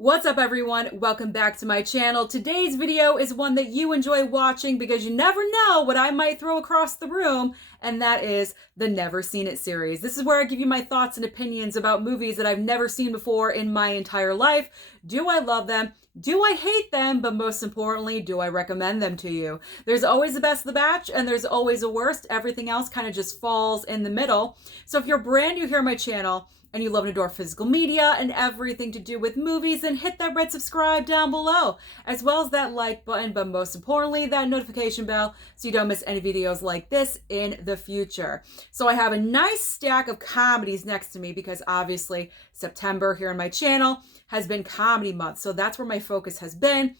What's up everyone? Welcome back to my channel. Today's video is one that you enjoy watching because you never know what I might throw across the room, and that is the Never Seen It series. This is where I give you my thoughts and opinions about movies that I've never seen before in my entire life. Do I love them? Do I hate them? But most importantly, do I recommend them to you? There's always the best of the batch and there's always a worst. Everything else kind of just falls in the middle. So if you're brand new here on my channel, and you love and adore physical media and everything to do with movies, then hit that red subscribe down below, as well as that like button, but most importantly, that notification bell so you don't miss any videos like this in the future. So I have a nice stack of comedies next to me because obviously September here on my channel has been comedy month, so that's where my focus has been.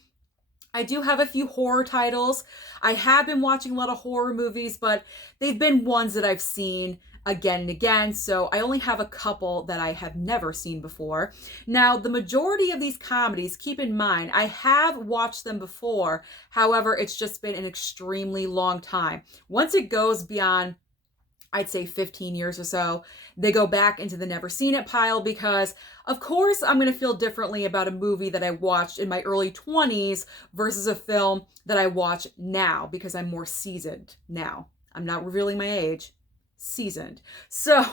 I do have a few horror titles. I have been watching a lot of horror movies, but they've been ones that I've seen again and again, so I only have a couple that I have never seen before. Now, the majority of these comedies, keep in mind, I have watched them before. However, it's just been an extremely long time. Once it goes beyond, I'd say 15 years or so, they go back into the never seen it pile because, of course, I'm going to feel differently about a movie that I watched in my early 20s versus a film that I watch now because I'm more seasoned now. I'm not revealing my age. Seasoned. So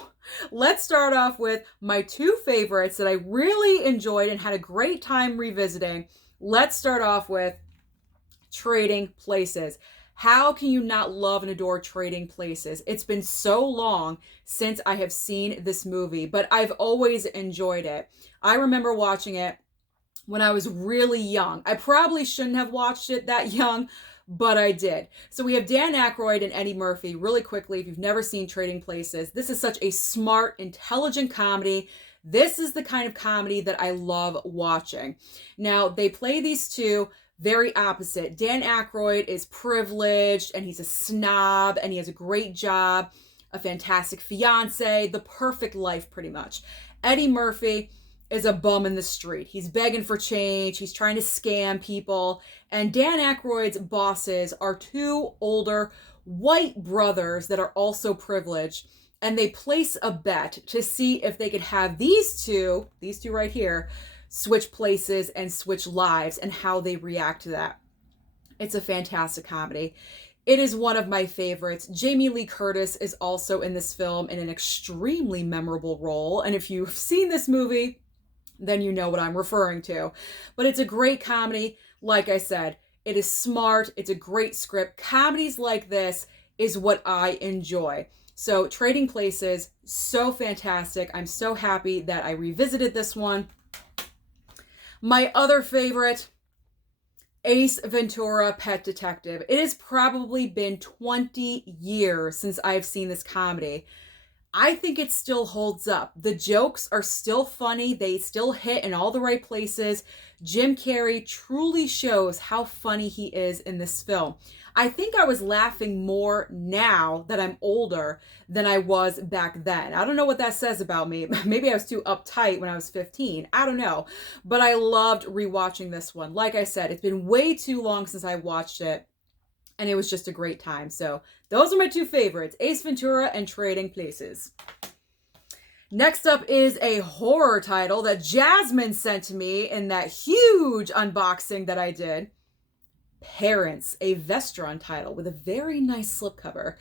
let's start off with my two favorites that I really enjoyed and had a great time revisiting. Let's start off with Trading Places. How can you not love and adore Trading Places? It's been so long since I have seen this movie, but I've always enjoyed it. I remember watching it when I was really young. I probably shouldn't have watched it that young, but I did. So we have Dan Aykroyd and Eddie Murphy. Really quickly, if you've never seen Trading Places, this is such a smart, intelligent comedy. This is the kind of comedy that I love watching. Now, they play these two very opposite. Dan Aykroyd is privileged and he's a snob and he has a great job, a fantastic fiance, the perfect life pretty much. Eddie Murphy is a bum in the street. He's begging for change. He's trying to scam people. And Dan Aykroyd's bosses are two older white brothers that are also privileged. And they place a bet to see if they could have these two right here, switch places and switch lives and how they react to that. It's a fantastic comedy. It is one of my favorites. Jamie Lee Curtis is also in this film in an extremely memorable role. And if you've seen this movie, then you know what I'm referring to. But it's a great comedy. Like I said, it is smart. It's a great script. Comedies like this is what I enjoy. So Trading Places, so fantastic. I'm so happy that I revisited this one. My other favorite, Ace Ventura, Pet Detective. It has probably been 20 years since I've seen this comedy. I think it still holds up. The jokes are still funny. They still hit in all the right places. Jim Carrey truly shows how funny he is in this film. I think I was laughing more now that I'm older than I was back then. I don't know what that says about me. Maybe I was too uptight when I was 15. I don't know. But I loved rewatching this one. Like I said, it's been way too long since I watched it. And it was just a great time. So those are my two favorites, Ace Ventura and Trading Places. Next up is a horror title that Jasmine sent to me in that huge unboxing that I did. Parents, a Vestron title with a very nice slipcover.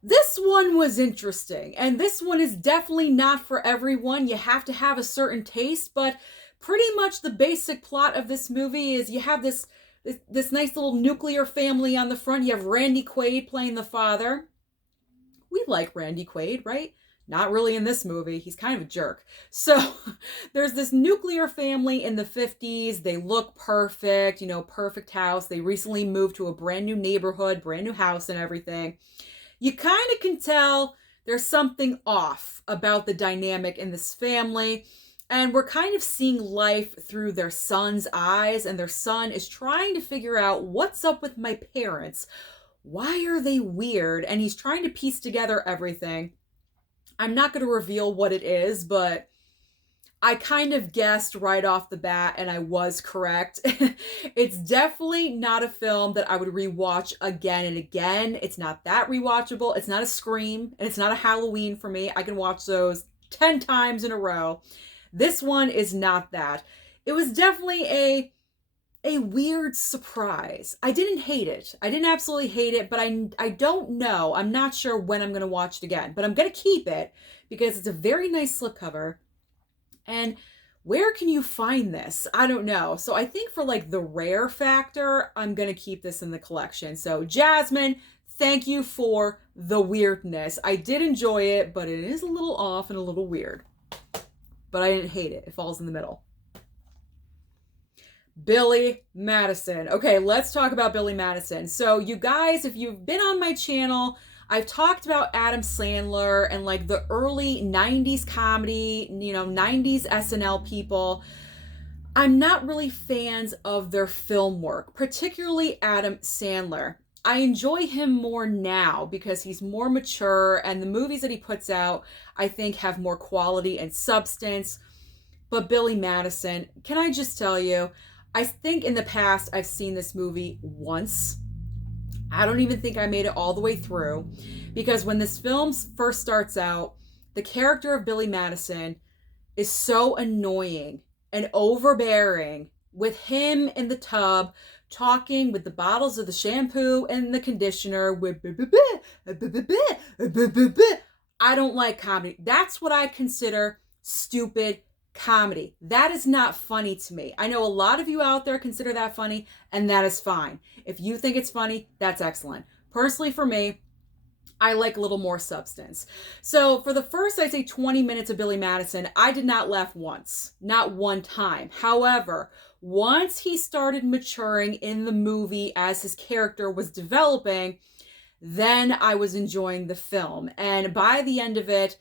This one was interesting, and this one is definitely not for everyone. You have to have a certain taste, but pretty much the basic plot of this movie is you have this nice little nuclear family on the front. You have Randy Quaid playing the father. We like Randy Quaid, right? Not really in this movie. He's kind of a jerk. So there's this nuclear family in the 50s. They look perfect, perfect house. They recently moved to a brand new neighborhood, brand new house and everything. You kind of can tell there's something off about the dynamic in this family. And we're kind of seeing life through their son's eyes, and their son is trying to figure out what's up with my parents. Why are they weird? And he's trying to piece together everything. I'm not going to reveal what it is, but I kind of guessed right off the bat, and I was correct. It's definitely not a film that I would rewatch again and again. It's not that rewatchable. It's not a Scream, and it's not a Halloween for me. I can watch those 10 times in a row. This one is not that. it was definitely a weird surprise. I didn't hate it. I didn't absolutely hate it, but I don't know. I'm not sure when I'm going to watch it again, but I'm going to keep it because it's a very nice slipcover. And where can you find this? I don't know. So I think for like the rare factor, I'm going to keep this in the collection. So Jasmine, thank you for the weirdness. I did enjoy it, but it is a little off and a little weird. But I didn't hate it. It falls in the middle. Billy Madison. Okay, let's talk about Billy Madison. So you guys, if you've been on my channel, I've talked about Adam Sandler and like the early 90s comedy, 90s SNL people. I'm not really fans of their film work, particularly Adam Sandler. I enjoy him more now because he's more mature and the movies that he puts out, I think, have more quality and substance. But Billy Madison, can I just tell you, I think in the past I've seen this movie once. I don't even think I made it all the way through because when this film first starts out, the character of Billy Madison is so annoying and overbearing with him in the tub talking with the bottles of the shampoo and the conditioner with I don't like comedy. That's what I consider stupid comedy. That is not funny to me. I know a lot of you out there consider that funny, and that is fine. If you think it's funny, that's excellent. Personally, for me, I like a little more substance. So for the first, I'd say 20 minutes of Billy Madison, I did not laugh once, not one time. However, once he started maturing in the movie as his character was developing, then I was enjoying the film. And by the end of it,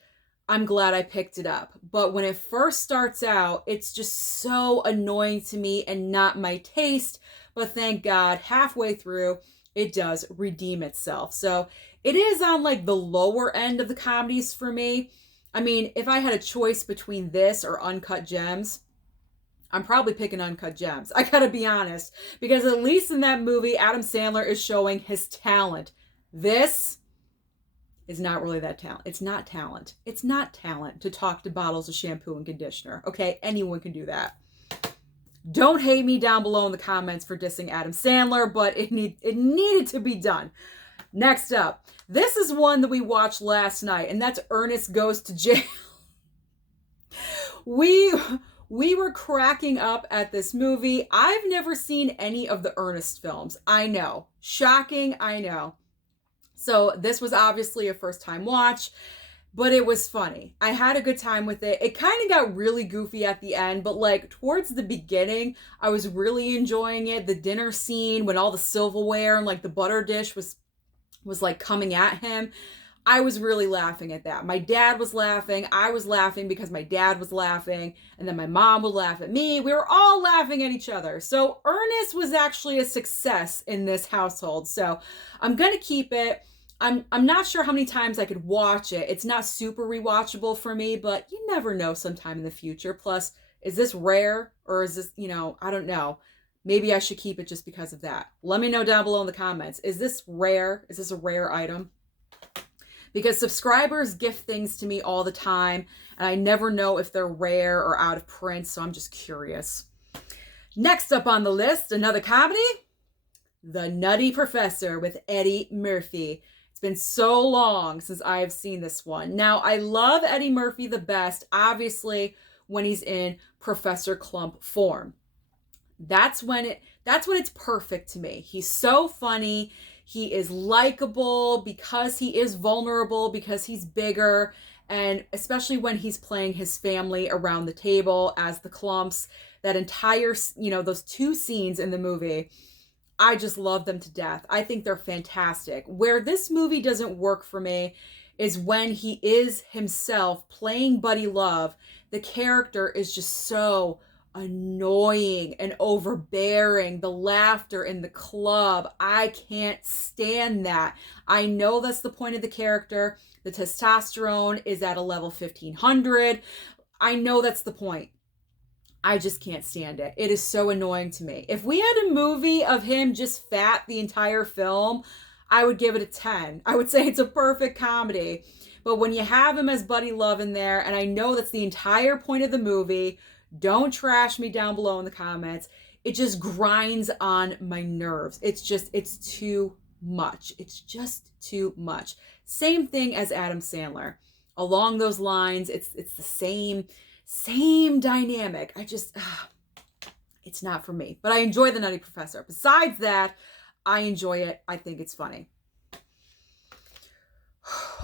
I'm glad I picked it up. But when it first starts out, it's just so annoying to me and not my taste. But thank God, halfway through, it does redeem itself. So it is on like the lower end of the comedies for me. I mean, if I had a choice between this or Uncut Gems, I'm probably picking Uncut Gems. I gotta be honest. Because at least in that movie, Adam Sandler is showing his talent. This is not really that talent. It's not talent. It's not talent to talk to bottles of shampoo and conditioner. Okay, anyone can do that. Don't hate me down below in the comments for dissing Adam Sandler, but it needed to be done. Next up, this is one that we watched last night, and that's Earnest Goes to Jail. We were cracking up at this movie. I've never seen any of the Earnest films. I know. Shocking, I know. So this was obviously a first time watch, but it was funny. I had a good time with it. It kind of got really goofy at the end, but like towards the beginning, I was really enjoying it. The dinner scene when all the silverware and like the butter dish was like coming at him. I was really laughing at that. My dad was laughing. I was laughing because my dad was laughing. And then my mom would laugh at me. We were all laughing at each other. So Earnest was actually a success in this household. So I'm going to keep it. I'm not sure how many times I could watch it. It's not super rewatchable for me, but you never know sometime in the future. Plus, is this rare or is this, I don't know. Maybe I should keep it just because of that. Let me know down below in the comments. Is this rare? Is this a rare item? Because subscribers gift things to me all the time, and I never know if they're rare or out of print, so I'm just curious. Next up on the list, another comedy, The Nutty Professor with Eddie Murphy. It's been so long since I've seen this one. Now, I love Eddie Murphy the best, obviously, when he's in Professor Klump form. That's when it's perfect to me. He's so funny. He is likable because he is vulnerable, because he's bigger, and especially when he's playing his family around the table as the Klumps, that entire, those two scenes in the movie, I just love them to death. I think they're fantastic. Where this movie doesn't work for me is when he is himself playing Buddy Love. The character is just so annoying and overbearing. The laughter in the club, I can't stand that. I know that's the point of the character. The testosterone is at a level 1500. I know that's the point. I just can't stand it. It is so annoying to me. If we had a movie of him just fat the entire film, I would give it a 10. I would say it's a perfect comedy. But when you have him as Buddy Love in there, and I know that's the entire point of the movie, Don't trash me down below in the comments. It just grinds on my nerves. It's too much. It's just too much. Same thing as Adam Sandler. Along those lines, it's the same dynamic. It's not for me. But I enjoy the Nutty Professor. Besides that, I enjoy it. I think it's funny.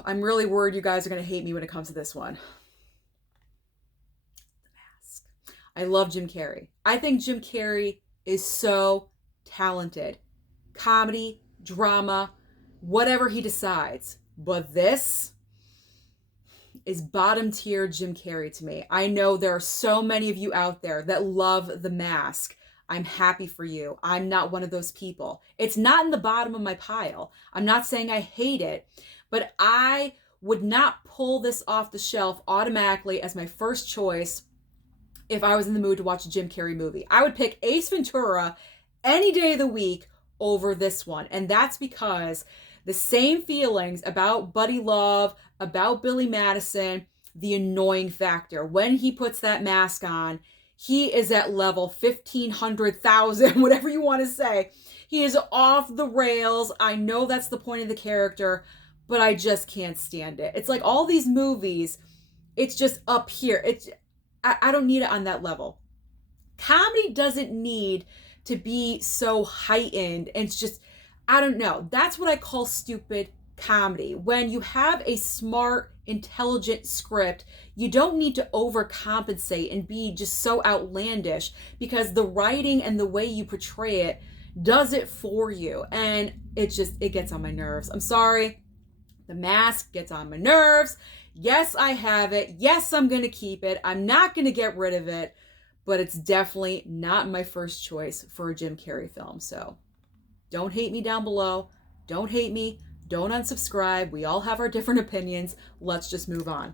I'm really worried you guys are going to hate me when it comes to this one. The Mask. I love Jim Carrey. I think Jim Carrey is so talented. Comedy, drama, whatever he decides. But this is bottom tier Jim Carrey to me. I know there are so many of you out there that love The Mask. I'm happy for you. I'm not one of those people. It's not in the bottom of my pile. I'm not saying I hate it, but I would not pull this off the shelf automatically as my first choice if I was in the mood to watch a Jim Carrey movie. I would pick Ace Ventura any day of the week over this one. And that's because the same feelings about Buddy Love, about Billy Madison, the annoying factor. When he puts that mask on, he is at level 1,500,000, whatever you want to say. He is off the rails. I know that's the point of the character, but I just can't stand it. It's like all these movies, it's just up here. I don't need it on that level. Comedy doesn't need to be so heightened. And it's just, I don't know. That's what I call stupid comedy. When you have a smart, intelligent script, you don't need to overcompensate and be just so outlandish, because the writing and the way you portray it does it for you. And it gets on my nerves. I'm sorry. The Mask gets on my nerves. Yes, I have it. Yes, I'm going to keep it. I'm not going to get rid of it, but it's definitely not my first choice for a Jim Carrey film. So don't hate me down below. Don't hate me. Don't unsubscribe. We all have our different opinions. Let's just move on.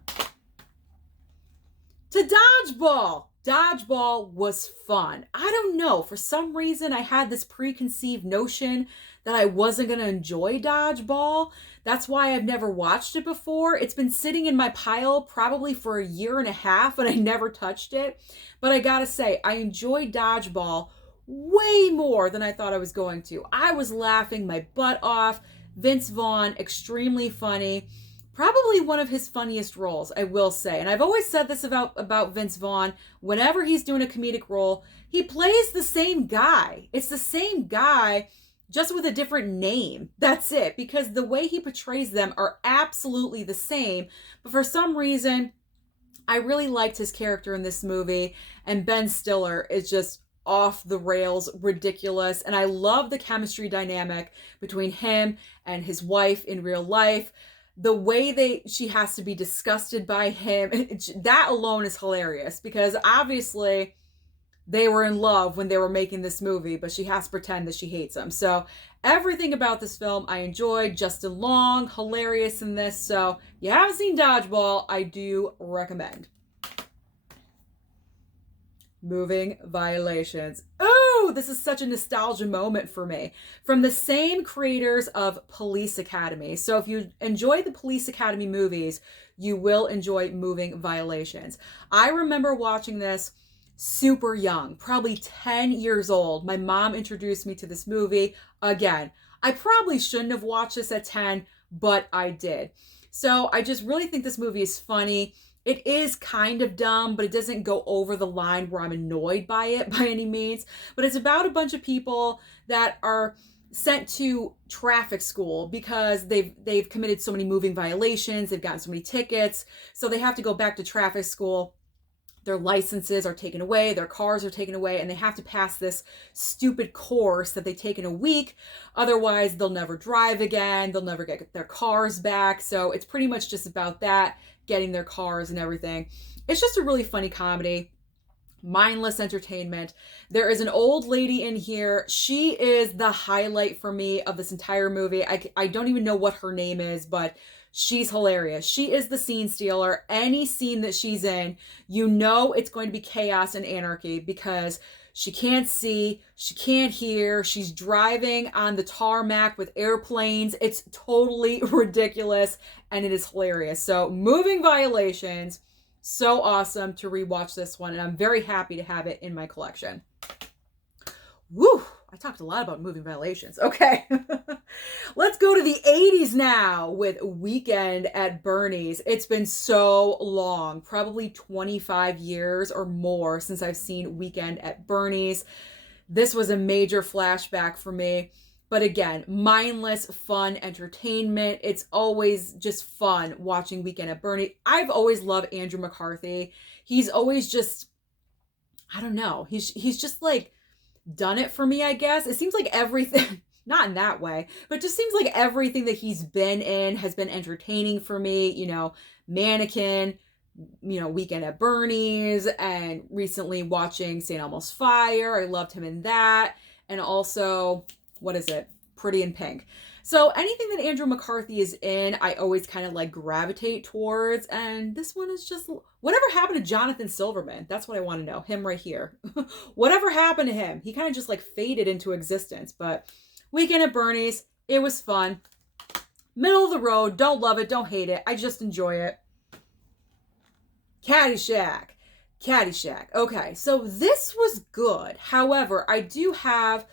To Dodgeball. Dodgeball was fun. I don't know. For some reason, I had this preconceived notion that I wasn't going to enjoy Dodgeball. That's why I've never watched it before. It's been sitting in my pile probably for a year and a half, and I never touched it. But I gotta say, I enjoyed Dodgeball way more than I thought I was going to. I was laughing my butt off. Vince Vaughn, extremely funny. Probably one of his funniest roles, I will say. And I've always said this about Vince Vaughn. Whenever he's doing a comedic role, he plays the same guy. It's the same guy, just with a different name. That's it. Because the way he portrays them are absolutely the same. But for some reason, I really liked his character in this movie. And Ben Stiller is just off the rails, ridiculous. And I love the chemistry dynamic between him and his wife in real life. The way she has to be disgusted by him, that alone is hilarious, because obviously they were in love when they were making this movie, but she has to pretend that she hates him. So everything about this film I enjoyed. Justin Long, hilarious in this. So if you haven't seen Dodgeball, I do recommend. Moving Violations. Oh, this is such a nostalgia moment for me. From the same creators of Police Academy. So if you enjoy the Police Academy movies, you will enjoy Moving Violations. I remember watching this super young, probably 10 years old. My mom introduced me to this movie. Again, I probably shouldn't have watched this at 10, but I did. So I just really think this movie is funny. It is kind of dumb, but it doesn't go over the line where I'm annoyed by it by any means. But it's about a bunch of people that are sent to traffic school because they've committed so many moving violations. They've gotten so many tickets. So they have to go back to traffic school. Their licenses are taken away, their cars are taken away, and they have to pass this stupid course that they take in a week. Otherwise, they'll never drive again. They'll never get their cars back. So it's pretty much just about that, getting their cars and everything. It's just a really funny comedy. Mindless entertainment. There is an old lady in here. She is the highlight for me of this entire movie. I don't even know what her name is, but she's hilarious. She is the scene stealer. Any scene that she's in, you know it's going to be chaos and anarchy because she can't see, she can't hear, she's driving on the tarmac with airplanes. It's totally ridiculous and it is hilarious. So, Moving Violations, So awesome to rewatch this one, and I'm very happy to have it in my collection. Woo! I talked a lot about movie violations. Okay. Let's go to the 80s now with Weekend at Bernie's. It's been so long, probably 25 years or more since I've seen Weekend at Bernie's. This was a major flashback for me. But again, mindless, fun entertainment. It's always just fun watching Weekend at Bernie. I've always loved Andrew McCarthy. He's always just, I don't know, he's just like done it for me, I guess. It seems like everything, not in that way, but it just seems like everything that he's been in has been entertaining for me. You know, Mannequin, you know, Weekend at Bernie's, and recently watching St. Elmo's Fire. I loved him in that. And also, what is it? Pretty in Pink. So anything that Andrew McCarthy is in, I always kind of like gravitate towards. And this one is just, whatever happened to Jonathan Silverman? That's what I want to know. Him right here. Whatever happened to him? He kind of just like faded into existence. But Weekend at Bernie's, it was fun. Middle of the road. Don't love it. Don't hate it. I just enjoy it. Caddyshack. Okay, so this was good. However, I do have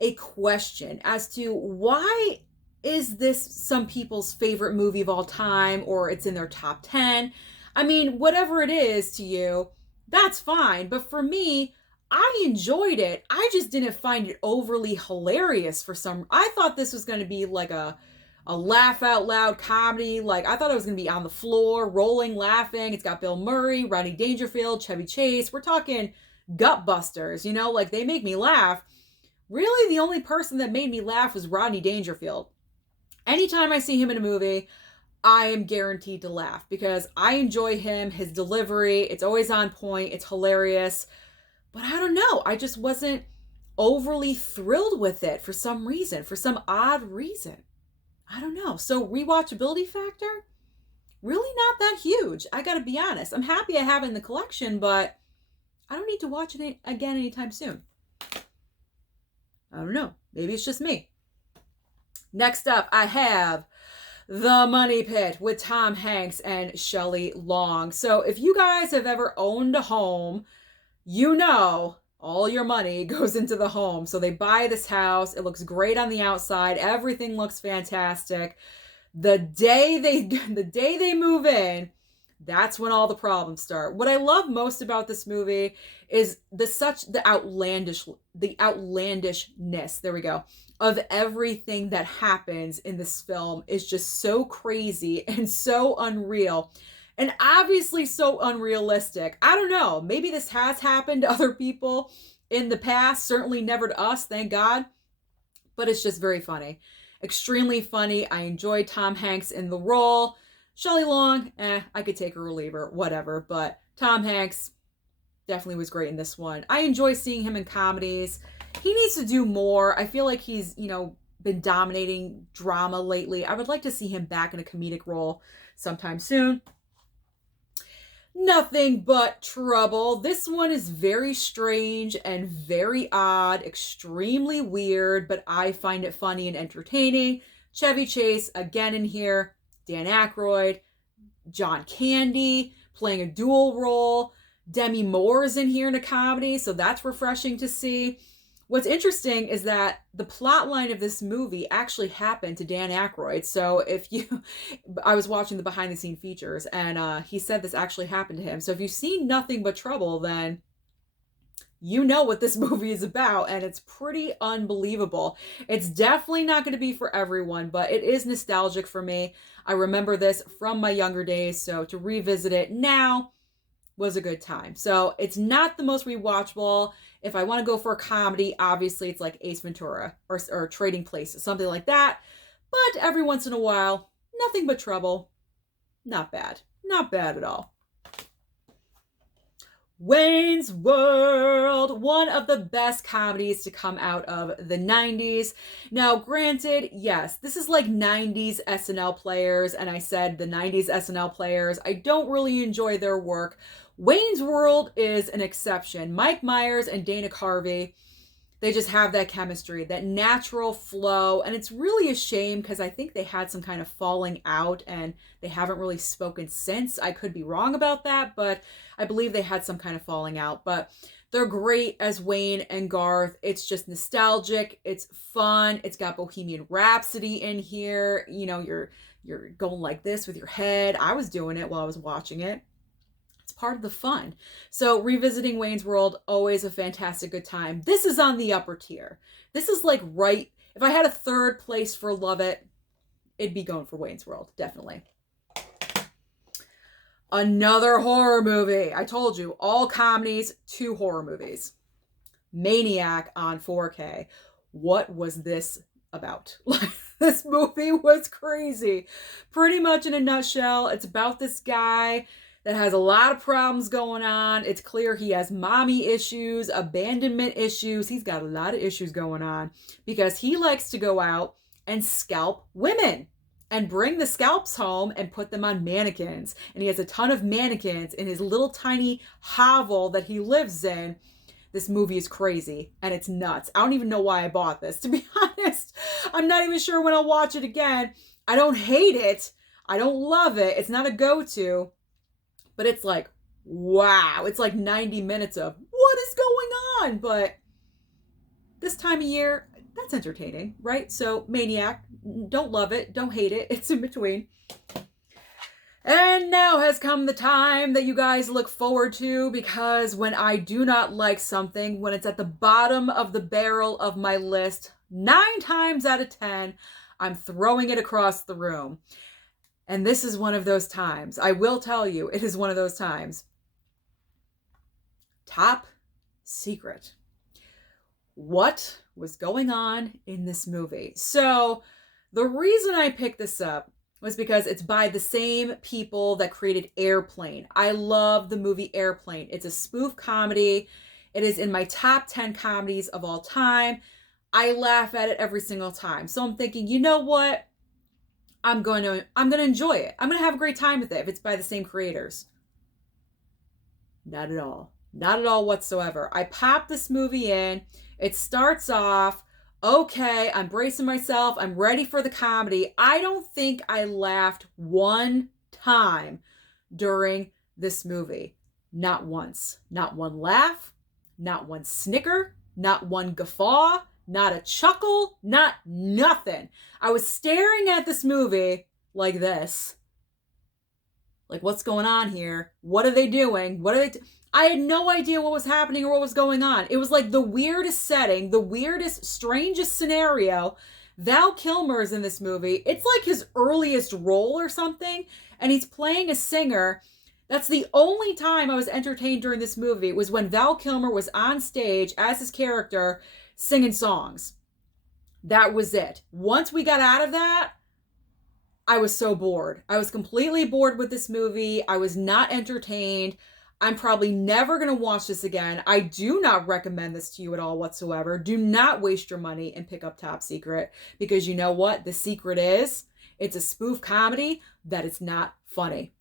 a question as to why is this some people's favorite movie of all time, or it's in their top 10. I mean, whatever it is to you, that's fine. But for me, I enjoyed it. I just didn't find it overly hilarious for some. I thought this was going to be like a laugh out loud comedy. Like, I thought it was going to be on the floor, rolling, laughing. It's got Bill Murray, Rodney Dangerfield, Chevy Chase. We're talking gut busters, you know, like they make me laugh. Really, the only person that made me laugh was Rodney Dangerfield. Anytime I see him in a movie, I am guaranteed to laugh because I enjoy him, his delivery. It's always on point. It's hilarious. But I don't know. I just wasn't overly thrilled with it for some reason, for some odd reason. I don't know. So rewatchability factor, really not that huge. I got to be honest. I'm happy I have it in the collection, but I don't need to watch it again anytime soon. I don't know. Maybe it's just me. Next up, I have The Money Pit with Tom Hanks and Shelley Long. So if you guys have ever owned a home, you know all your money goes into the home. So they buy this house. It looks great on the outside. Everything looks fantastic. The day they move in, that's when all the problems start. What I love most about this movie is the outlandishness, there we go, of everything that happens in this film is just so crazy and so unreal. And obviously so unrealistic. I don't know. Maybe this has happened to other people in the past. Certainly never to us, thank God. But it's just very funny. Extremely funny. I enjoyed Tom Hanks in the role. Shelley Long, I could take her or leave her, whatever. But Tom Hanks definitely was great in this one. I enjoy seeing him in comedies. He needs to do more. I feel like he's, you know, been dominating drama lately. I would like to see him back in a comedic role sometime soon. Nothing But Trouble. This one is very strange and very odd, extremely weird, but I find it funny and entertaining. Chevy Chase, again in here. Dan Aykroyd, John Candy, playing a dual role. Demi Moore's in here in a comedy, so that's refreshing to see. What's interesting is that the plot line of this movie actually happened to Dan Aykroyd. So I was watching the behind the scene features, and he said this actually happened to him. So if you've seen Nothing But Trouble, then you know what this movie is about, and it's pretty unbelievable. It's definitely not going to be for everyone, but it is nostalgic for me. I remember this from my younger days, so to revisit it now was a good time. So it's not the most rewatchable. If I want to go for a comedy, obviously it's like Ace Ventura or Trading Places, something like that. But every once in a while, Nothing But Trouble. Not bad. Not bad at all. Wayne's World, one of the best comedies to come out of the 90s. Now, granted, yes, this is like 90s SNL players, and I said the 90s SNL players, I don't really enjoy their work. Wayne's World is an exception. Mike Myers and Dana Carvey, They just have that chemistry, that natural flow. And it's really a shame because I think they had some kind of falling out and they haven't really spoken since. I could be wrong about that, but I believe they had some kind of falling out. But they're great as Wayne and Garth. It's just nostalgic. It's fun. It's got Bohemian Rhapsody in here. You know, you're going like this with your head. I was doing it while I was watching it. It's part of the fun. So revisiting Wayne's World, always a fantastic good time. This is on the upper tier. This is like right, if I had a third place for Love It, it'd be going for Wayne's World, definitely. Another horror movie. I told you, all comedies, 2 horror movies. Maniac on 4K. What was this about? This movie was crazy. Pretty much in a nutshell, it's about this guy that has a lot of problems going on. It's clear he has mommy issues, abandonment issues. He's got a lot of issues going on because he likes to go out and scalp women and bring the scalps home and put them on mannequins. And he has a ton of mannequins in his little tiny hovel that he lives in. This movie is crazy and it's nuts. I don't even know why I bought this, to be honest. I'm not even sure when I'll watch it again. I don't hate it. I don't love it. It's not a go-to. But it's like, wow, it's like 90 minutes of what is going on? But this time of year, that's entertaining, right? So Maniac, don't love it, don't hate it. It's in between. And now has come the time that you guys look forward to, because when I do not like something, when it's at the bottom of the barrel of my list, 9 times out of 10, I'm throwing it across the room. And this is one of those times. I will tell you, it is one of those times. Top Secret. What was going on in this movie? So the reason I picked this up was because it's by the same people that created Airplane. I love the movie Airplane. It's a spoof comedy. It is in my top 10 comedies of all time. I laugh at it every single time. So I'm thinking, you know what? I'm going to enjoy it. I'm going to have a great time with it if it's by the same creators. Not at all. Not at all whatsoever. I popped this movie in. It starts off, okay, I'm bracing myself. I'm ready for the comedy. I don't think I laughed one time during this movie. Not once. Not one laugh. Not one snicker. Not one guffaw. Not a chuckle, not nothing. I was staring at this movie like this. Like, what's going on here? What are they doing? I had no idea what was happening or what was going on. It was like the weirdest setting, the weirdest, strangest scenario. Val Kilmer's in this movie. It's like his earliest role or something. And he's playing a singer. That's the only time I was entertained during this movie, was when Val Kilmer was on stage as his character singing songs. That was it. Once we got out of that, I was so bored. I was completely bored with this movie. I was not entertained. I'm probably never going to watch this again. I do not recommend this to you at all whatsoever. Do not waste your money and pick up Top Secret, because you know what? The secret is, it's a spoof comedy that it's not funny.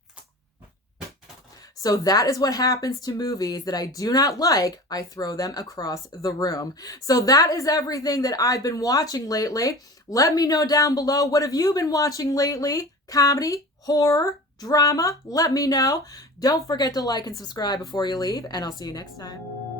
So that is what happens to movies that I do not like. I throw them across the room. So that is everything that I've been watching lately. Let me know down below, what have you been watching lately? Comedy, horror, drama? Let me know. Don't forget to like and subscribe before you leave, and I'll see you next time.